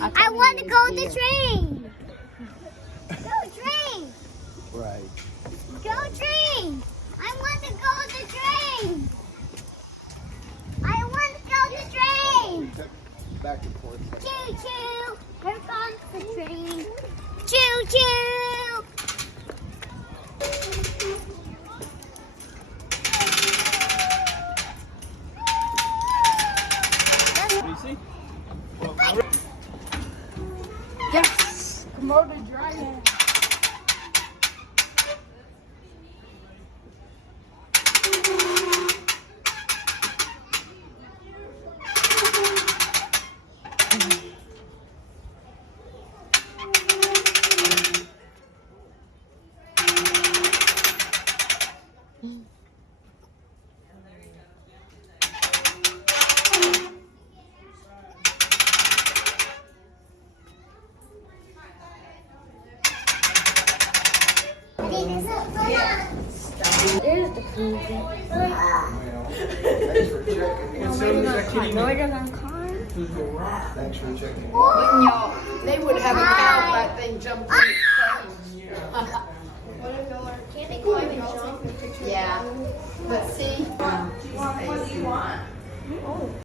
I want to go on the train. Go train. Right. Go train. I want to go on the train. I want to go on the train. Back and forth. Choo choo. Here comes the train. Choo choo. What do you see? Yes! Motor driving. There's the cruiser. Thanks for checking. Y'all, they would have a cow if that thing jumped in the Can they climb and jump? Yeah. But see. What do you want?